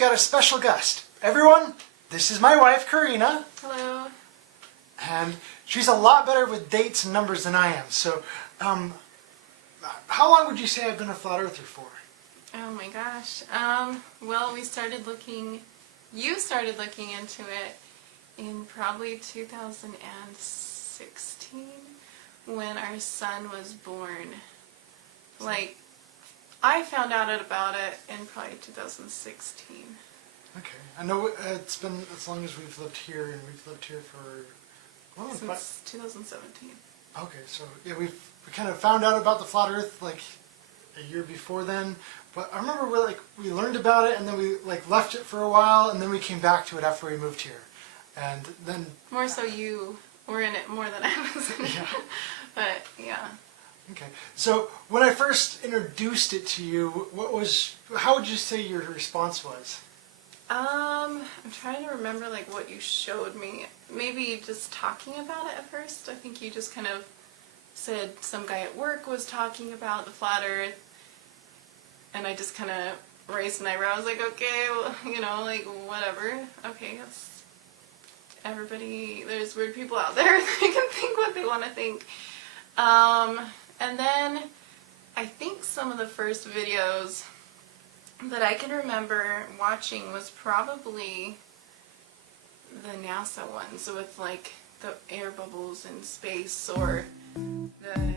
got a special guest. Everyone, this is my wife, Karina. Hello. And she's a lot better with dates and numbers than I am. So, how long would you say I've been a flat earther for? Oh my gosh. Well, you started looking into it in probably 2016 when our son was born. Like, I found out about it in probably 2016. Okay. I know it's been as long as we've lived here, and we've lived here for... Since 2017. Okay, so yeah, we kind of found out about the flat Earth like a year before then. But I remember we learned about it, and then we left it for a while, and then we came back to it after we moved here, and then more so you were in it more than I was in it. Yeah. But yeah. Okay, so when I first introduced it to you, how would you say your response was? I'm trying to remember what you showed me. Maybe just talking about it at first. I think you just kind of said some guy at work was talking about the flat Earth, and I just kind of raised an eyebrow. I was like, okay, well, whatever. Okay, that's everybody. There's weird people out there. They can think what they want to think. And then I think some of the first videos that I can remember watching was probably the NASA ones with the air bubbles in space, or the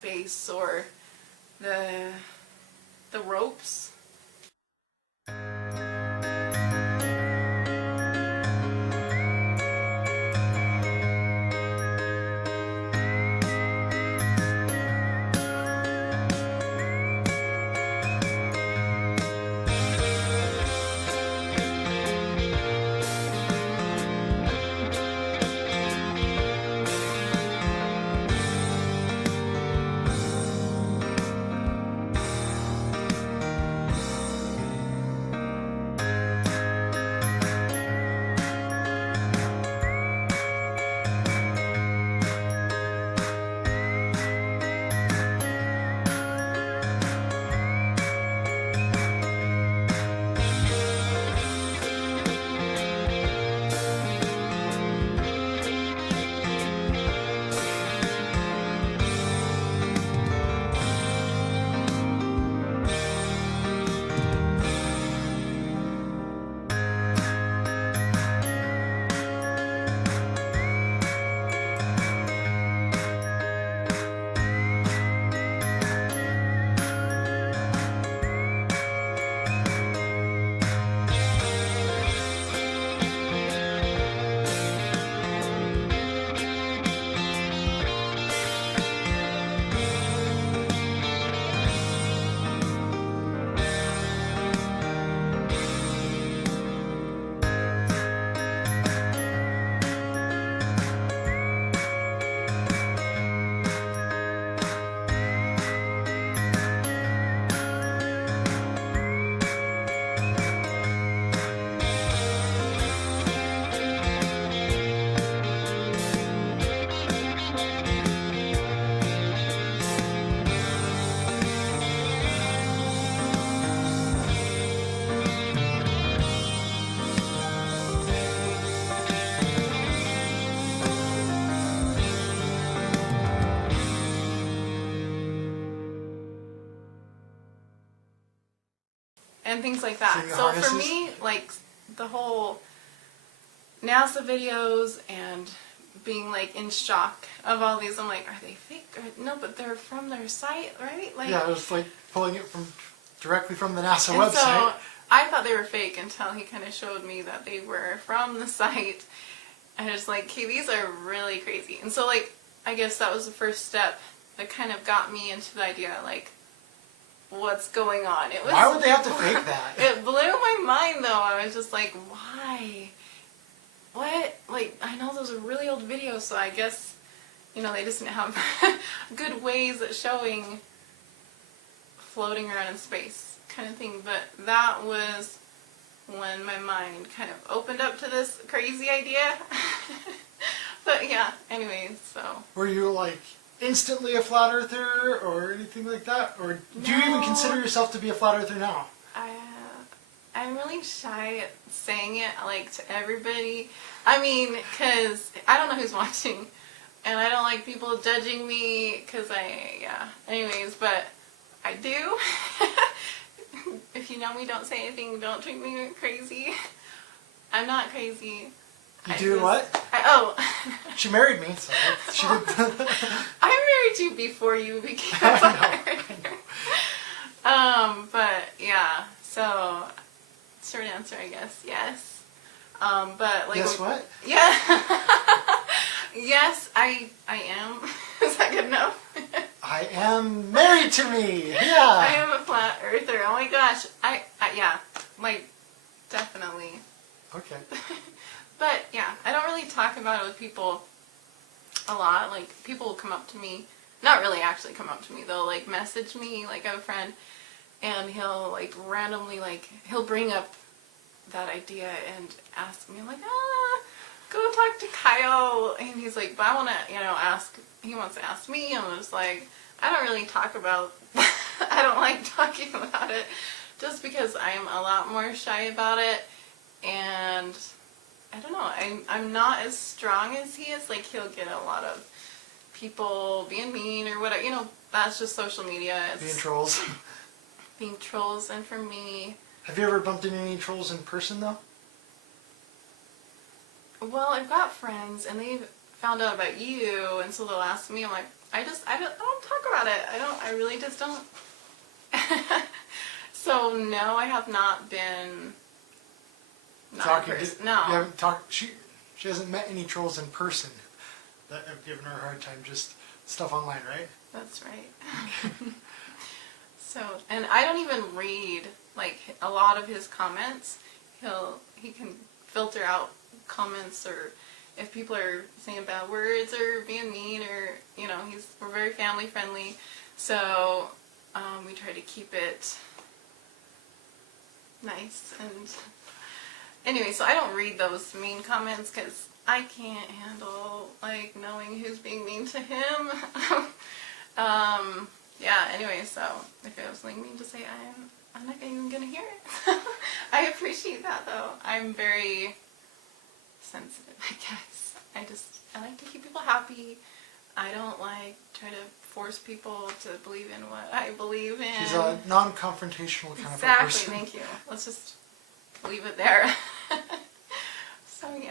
space, or the ropes. and things like that. Seeing the So for harnesses? me, like the whole NASA videos and being like in shock of all these, I'm like, are they fake? No, but they're from their site, right? Like, Yeah, it was like pulling it from directly from the NASA and website. so I thought they were fake until he kind of showed me that they were from the site. And I was like, okay, these are really crazy. And so, like, I guess that was the first step that kind of got me into the idea, like, what's going on? It was, Why would they have to fake that? It blew my mind, though. I was just like, why? What? Like, I know those are really old videos, so I guess, you know, they just didn't have good ways at showing floating around in space kind of thing. But that was when my mind kind of opened up to this crazy idea. But yeah, anyways, so. Were you like instantly a flat earther or anything like that? Or do you even No. consider yourself to be a flat earther now? I'm really shy at saying it, like, to everybody. I mean, because I don't know who's watching, and I don't like people judging me, because yeah. Anyways, but I do. If you know me, don't say anything, don't treat me crazy. I'm not crazy. You do what? She married me, so she did. I married you before you became a flat earther. But yeah, so short answer, I guess, yes. But like, Guess what? Yeah. Yes, I am. Is that good enough? I am married to me. I Yeah. am a flat earther. Oh my gosh. Yeah, like, definitely. Okay. But yeah, I don't really talk about it with people a lot. Like, people will come up to me, not really actually come up to me, they'll like message me, like I have a friend, and he'll like randomly, like, he'll bring up that idea and ask me, like, go talk to Kyle. And he's like, but I want to, he wants to ask me. I'm just like, I don't really talk about, I don't like talking about it just because I'm a lot more shy about it. And I don't know, I'm not as strong as he is. Like, he'll get a lot of people being mean or whatever, that's just social media. It's Being trolls. being trolls. And for me, Have you ever bumped into any trolls in person though? well, I've got friends and they've found out about you, and so they'll ask me. I'm like, I don't talk about it. I really just don't. So no, I have not been. Not Talking in to, person. No. You haven't talked. She hasn't met any trolls in person that have given her a hard time. Just stuff online, right? That's right. So, and I don't even read like a lot of his comments. He can filter out comments, or if people are saying bad words or being mean, or we're very family friendly. So we try to keep it nice. And anyway, so I don't read those mean comments because I can't handle like knowing who's being mean to him. Yeah, anyway, so if it was something mean to say, I'm not even gonna hear it. I appreciate that though. I'm very sensitive, I guess. I like to keep people happy. I don't like try to force people to believe in what I believe in. She's a non-confrontational kind of a Exactly, person. thank you. Let's just leave it there. So yeah.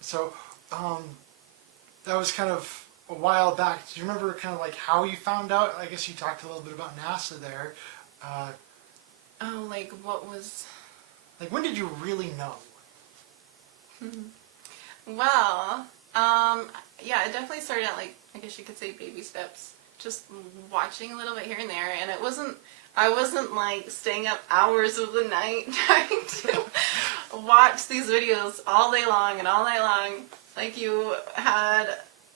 So, that was kind of a while back. Do you remember kind of like how you found out? I guess you talked a little bit about NASA there. Oh, like what was... Like, when did you really know? Well, yeah, it definitely started out like, I guess you could say baby steps. Just watching a little bit here and there, and I wasn't like staying up hours of the night trying to watch these videos all day long and all night long. Like, you had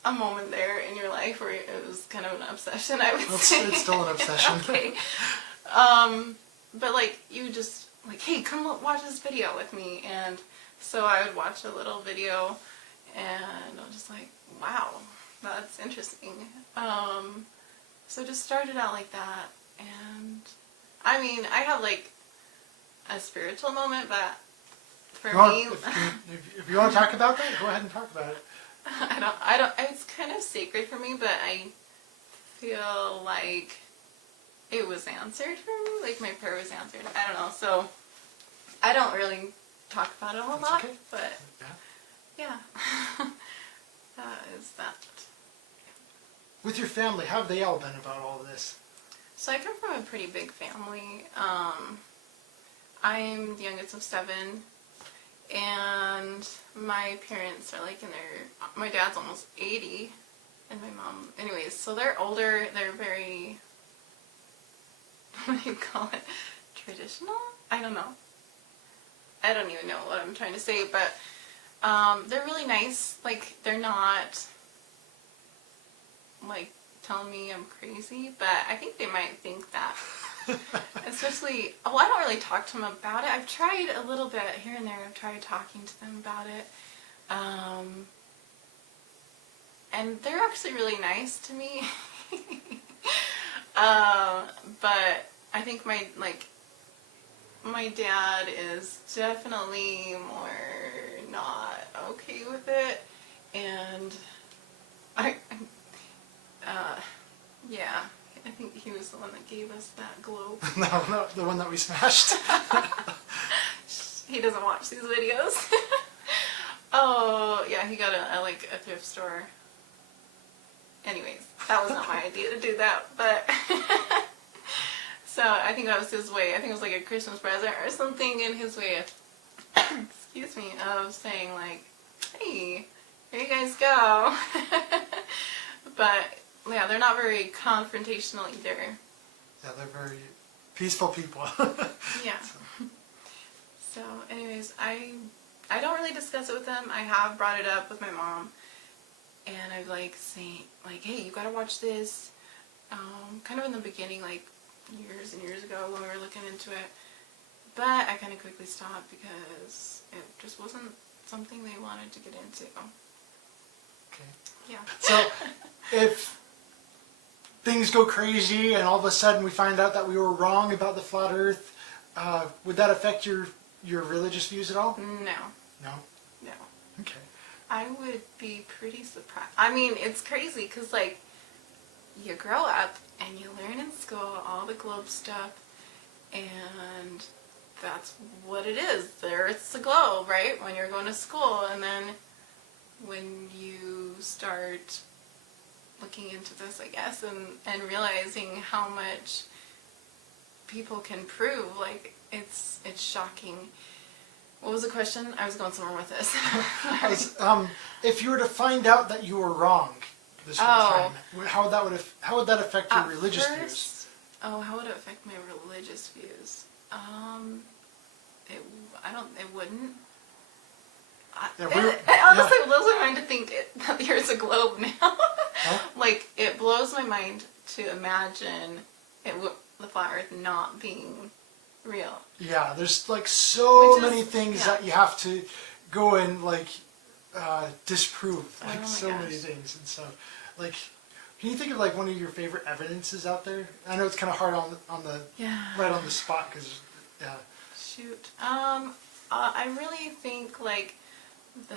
a moment there in your life where it was kind of an obsession, I would say. It's still an obsession. Okay. But like, you just like, hey, come watch this video with me. And so I would watch a little video and I was just like, wow, that's interesting. So just started out like that. And I mean, I have like a spiritual moment, but for me, If you want to talk about that, go ahead and talk about it. I don't, it's kind of sacred for me, but I feel like it was answered for me. Like my prayer was answered. I don't know. So I don't really talk about it a whole That's lot, okay. but Yeah. yeah, that is that. With your family, how have they all been about all of this? So I come from a pretty big family. I'm the youngest of 7, and my parents are like in their. My dad's almost 80, and my mom. Anyways, so they're older. They're very. What do you call it? Traditional? I don't know. I don't even know what I'm trying to say, but they're really nice. Like, they're not like telling me I'm crazy, but I think they might think that. Especially, well, I don't really talk to them about it. I've tried a little bit here and there. I've tried talking to them about it. And they're actually really nice to me. But I think my dad is definitely more not okay with it, and yeah, I think he was the one that gave us that globe. No, the one that we smashed. He doesn't watch these videos. Oh, yeah, he got a thrift store. Anyways, that was not my idea to do that, but so I think that was his way. I think it was like a Christmas present or something in his way of, excuse me, of saying like, hey, here you guys go. But yeah, they're not very confrontational either. Yeah, they're very peaceful people. Yeah. So anyways, I don't really discuss it with them. I have brought it up with my mom, and I've like saying like, hey, you gotta watch this. Kind of in the beginning, like years and years ago when we were looking into it, but I kind of quickly stopped because it just wasn't something they wanted to get into. Okay. Yeah. So, if things go crazy and all of a sudden we find out that we were wrong about the flat Earth, would that affect your religious views at all? No. No. No. Okay. I would be pretty surprised. I mean, it's crazy because, like, you grow up and you learn in school all the globe stuff, and that's what it is. The Earth's a globe, right? When you're going to school, and then when you start looking into this, I guess, and realizing how much people can prove, like, it's shocking. What was the question? I was going somewhere with this. If you were to find out that you were wrong this whole time, how would that affect your religious views? Oh, how would it affect my religious views? It wouldn't. It honestly blows my mind to think that the Earth's a globe now. Huh? Like, it blows my mind to imagine the flat Earth not being real. Yeah, there's like so Which is- many things yeah. that you have to go and like disprove, like Oh my so many gosh. things and stuff. Like, can you think of like one of your favorite evidences out there? I know it's kind of hard on the Yeah. right on the spot because yeah. Shoot. I really think like the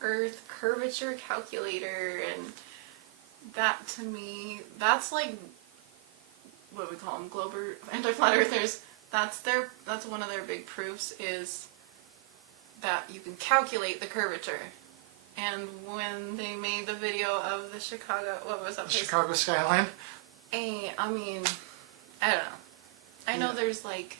Earth curvature calculator, and that to me, that's like what we call them, anti-flat earthers. That's one of their big proofs, is that you can calculate the curvature. And when they made the video of the Chicago, what was that The place? Chicago skyline. I mean, I don't know. I know Yeah. there's like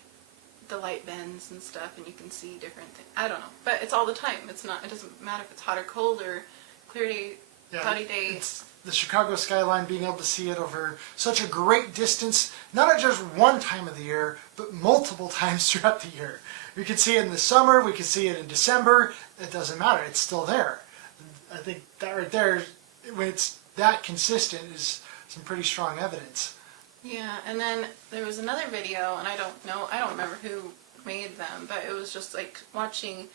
the light bends and stuff, and you can see different things. I don't know, but it's all the time. It doesn't matter if it's hot or cold or clear day, cloudy day. It's the Chicago skyline, being able to see it over such a great distance, not at just one time of the year, but multiple times throughout the year. We could see it in the summer, we could see it in December, it doesn't matter, it's still there. I think that right there, when it's that consistent, is some pretty strong evidence. Yeah, and then there was another video, and I don't remember who made them, but it was just like watching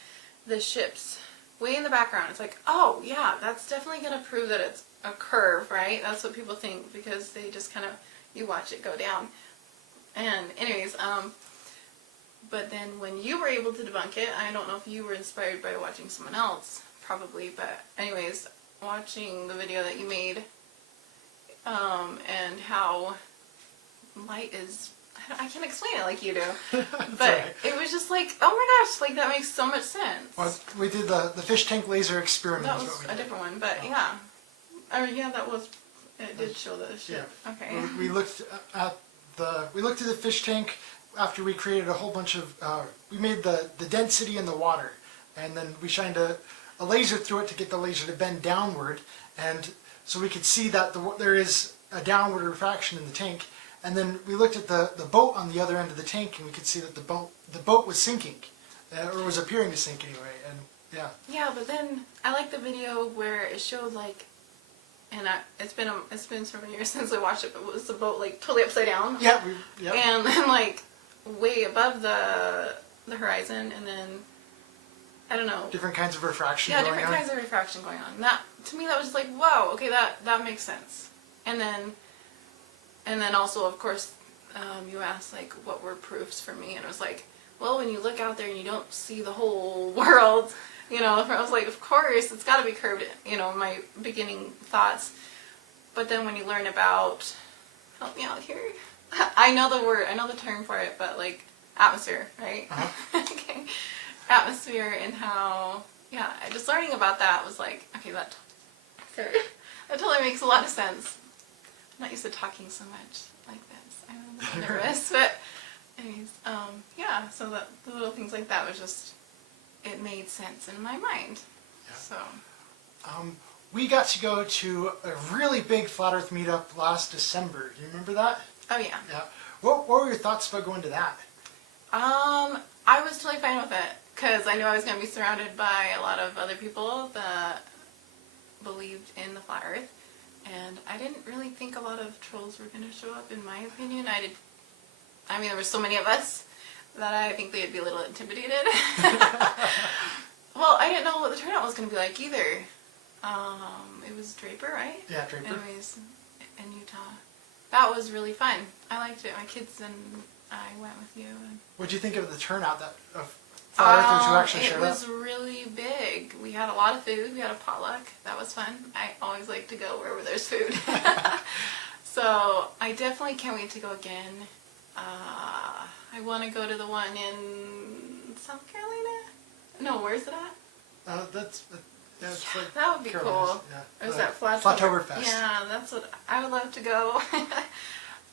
the ships way in the background. It's like, oh yeah, that's definitely gonna prove that it's a curve, right? That's what people think, because they just kind of, you watch it go down. And anyways, but then when you were able to debunk it, I don't know if you were inspired by watching someone else, probably, but anyways, watching the video that you made, and how light is, I can't explain it like you do. It's But alright. it was just like, oh my gosh, like that makes so much sense. Well, we did the fish tank laser experiment. That is was what we a did. different one, but yeah. Or yeah, that was, it did show the ship. Okay. We looked at we looked at the fish tank after we created a whole bunch of, we made the density in the water, and then we shined a laser through it to get the laser to bend downward, and so we could see that there is a downward refraction in the tank. And then we looked at the boat on the other end of the tank, and we could see that the boat was sinking, or was appearing to sink anyway. And yeah, Yeah, but then I like the video where it showed like, and it's been several years since I watched it, but it was the boat like totally upside down. yeah, And then like way above the horizon, and then I don't know. different kinds of refraction Yeah, going different on. kinds of refraction going on. That to me that was just like, wow, okay, that makes sense. And then also of course you asked like what were proofs for me, and it was like, well, when you look out there and you don't see the whole world, you know, I was like, of course it's got to be curved, you know, my beginning thoughts. But then when you learn about, help me out here, I know the word, I know the term for it, but like atmosphere, right? Uh-huh. Okay, atmosphere, and how, yeah, just learning about that was like, okay, that totally makes a lot of sense. I'm not used to talking so much like this. I'm a little nervous, but anyways, yeah, so the little things like that was just, it made sense in my mind. Yeah. So, We got to go to a really big Flat Earth meetup last December. Do you remember that? oh yeah. Yeah. What were your thoughts about going to that? I was totally fine with it, because I knew I was going to be surrounded by a lot of other people that believed in the flat earth, and I didn't really think a lot of trolls were going to show up, in my opinion. I mean, there were so many of us that I think they'd be a little intimidated. Well, I didn't know what the turnout was going to be like either. It was Draper, right? Yeah, Draper. Anyways, in Utah. That was really fun. I liked it. My kids and I went with you. And What do you think of the turnout of Flat Earthers who actually showed It up? was really big. We had a lot of food. We had a potluck. That was fun. I always like to go wherever there's food. So I definitely can't wait to go again. I want to go to the one in South Carolina. No, where's it at? Yeah, it's like That would be Carolinas, cool. yeah. Or is that Flatoberfest. Yeah, that's what I would love to go.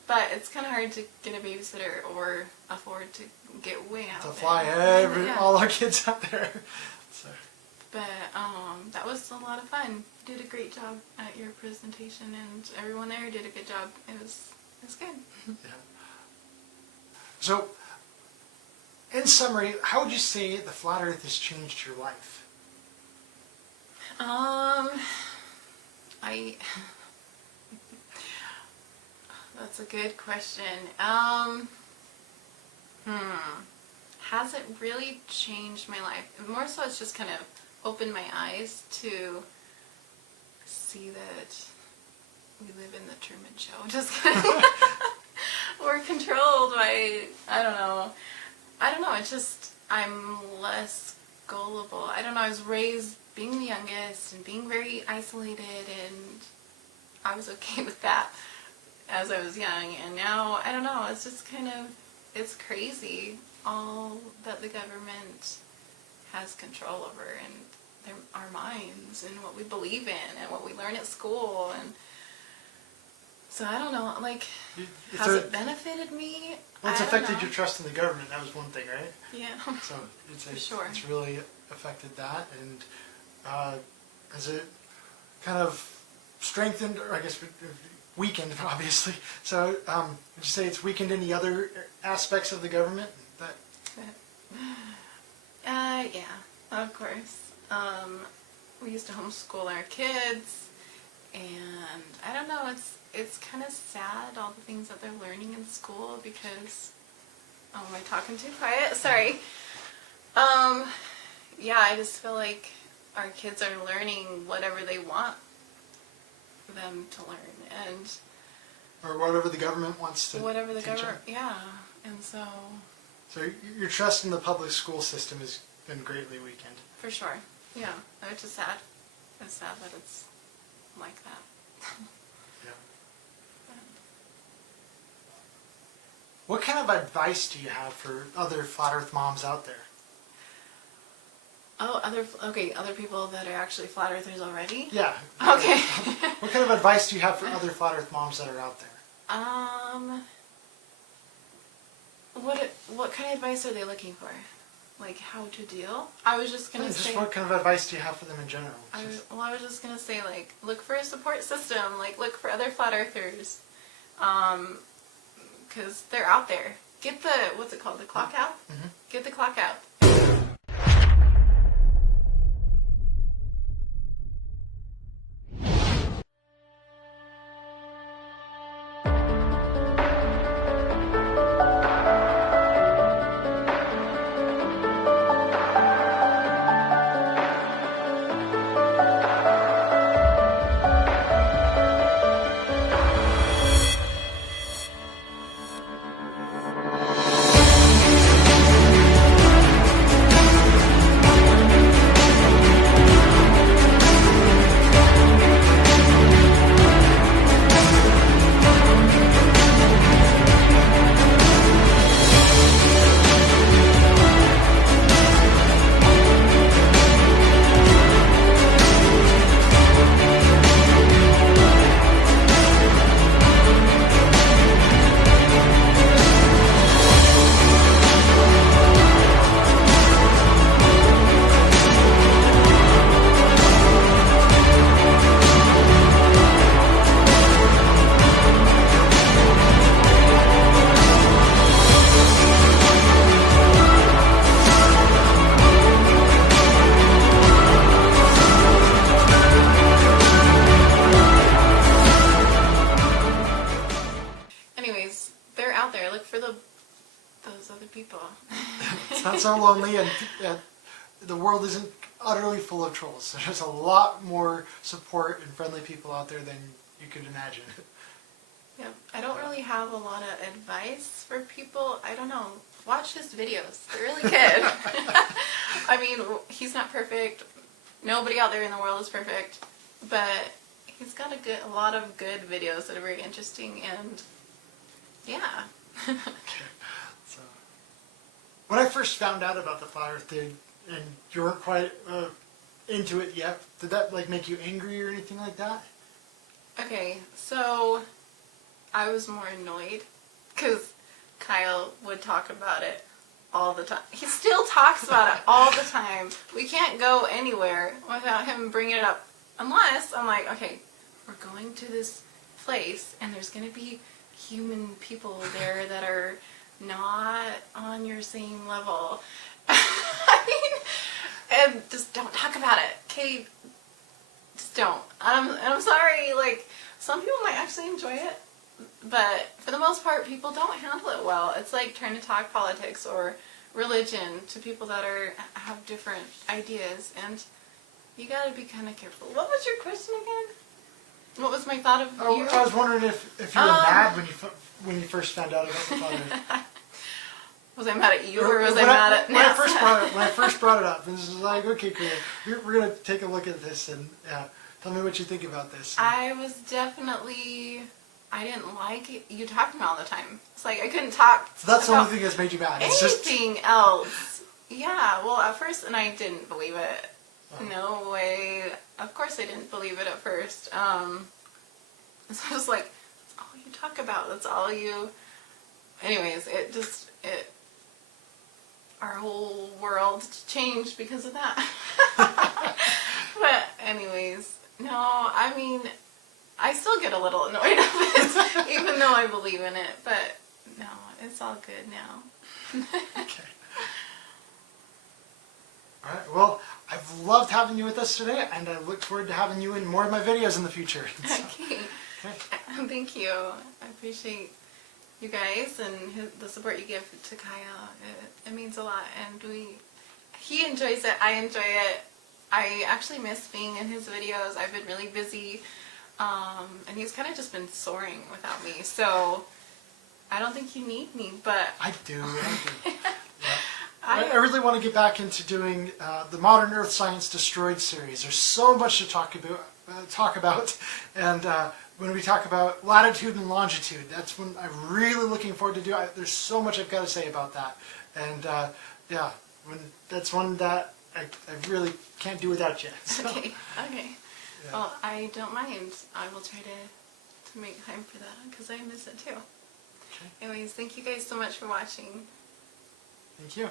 But it's kind of hard to get a babysitter or afford to get way out To there. fly Yeah. all our kids out there. So, But that was a lot of fun. You did a great job at your presentation, and everyone there did a good job. It was good. yeah. So, in summary, how would you say the Flat Earth has changed your life? That's a good question. Has it really changed my life? More so, it's just kind of opened my eyes to see that we live in the Truman Show. Just kidding. We're controlled by, I don't know, it's just, I'm less gullible. I don't know, I was raised being the youngest and being very isolated, and I was okay with that as I was young. And now, I don't know, it's just kind of, it's crazy all that the government has control over, and our minds and what we believe in and what we learn at school. And so I don't know, like, has it benefited me? Well, it's I don't affected know. your trust in the government. That was one thing, right? Yeah. So For sure. it's really affected that, and has it kind of strengthened, or I guess weakened, obviously. So would you say it's weakened any other aspects of the government? Yeah, of course. We used to homeschool our kids, and I don't know, it's kind of sad, all the things that they're learning in school, because, oh, am I talking too quiet? Sorry. Yeah, I just feel like our kids are learning whatever they want them to learn, and Or whatever the government wants to whatever the teach them? government, yeah, and so, So your trust in the public school system has been greatly weakened. for sure, yeah, which is sad. It's sad that it's like that. Yeah. What kind of advice do you have for other Flat Earth moms out there? Oh, other people that are actually flat earthers already? Yeah. Okay. What kind of advice do you have for other Flat Earth moms that are out there? What kind of advice are they looking for? Like how to deal? I was just gonna Just say. what kind of advice do you have for them in general? I was just gonna say, like, look for a support system. Like, look for other flat earthers, because they're out there. Get the what's it called? The clock out. Mhm. Get the clock out. Anyways, they're out there. Look for those other people. It's not so lonely, and the world isn't utterly full of trolls. There's a lot more support and friendly people out there than you could imagine. Yeah, I don't really have a lot of advice for people. I don't know. Watch his videos. They're really good. I mean, he's not perfect. Nobody out there in the world is perfect, but he's got a lot of good videos that are very interesting, and yeah. So, when I first found out about the Flat Earth thing, and you weren't quite into it yet, did that like make you angry or anything like that? Okay, so I was more annoyed because Kyle would talk about it all the time. He still talks about it all the time. We can't go anywhere without him bringing it up. Unless I'm like, okay, we're going to this place and there's going to be human people there that are not on your same level. I mean, and just don't talk about it, okay? Just don't. And I'm sorry, like, some people might actually enjoy it, but for the most part, people don't handle it well. It's like trying to talk politics or religion to people that have different ideas, and you gotta be kind of careful. What was your question again? What was my thought of you? I was wondering if you were mad when you first found out about the Flat Earth. Was I mad at you, or was I mad at NASA? When I first brought it up, and this was like, okay, cool. We're gonna take a look at this, and tell me what you think about this. I didn't like you talking all the time. It's like I couldn't talk. So that's the about only thing that's made you mad. anything else. Yeah, well, at first, and I didn't believe it. Oh. No way. Of course I didn't believe it at first. So I was like, that's all you talk about. That's all you... Anyways, our whole world changed because of that. But anyways, no, I mean, I still get a little annoyed of it, even though I believe in it. But no, it's all good now. Okay. All right. Well, I've loved having you with us today, and I look forward to having you in more of my videos in the future. So, Okay. Thank you. I appreciate you guys and the support you give to Kyle. It means a lot, and he enjoys it. I enjoy it. I actually miss being in his videos. I've been really busy, and he's kind of just been soaring without me. So I don't think you need me, but I do. Yeah. I really want to get back into doing the Modern Earth Science Destroyed series. There's so much to talk about, and when we talk about latitude and longitude, that's when I'm really looking forward to do. There's so much I've got to say about that, and yeah, that's one that I really can't do without you. So, Okay. yeah. Well, I don't mind. I will try to make time for that because I miss it too. Okay. Anyways, thank you guys so much for watching. Thank you.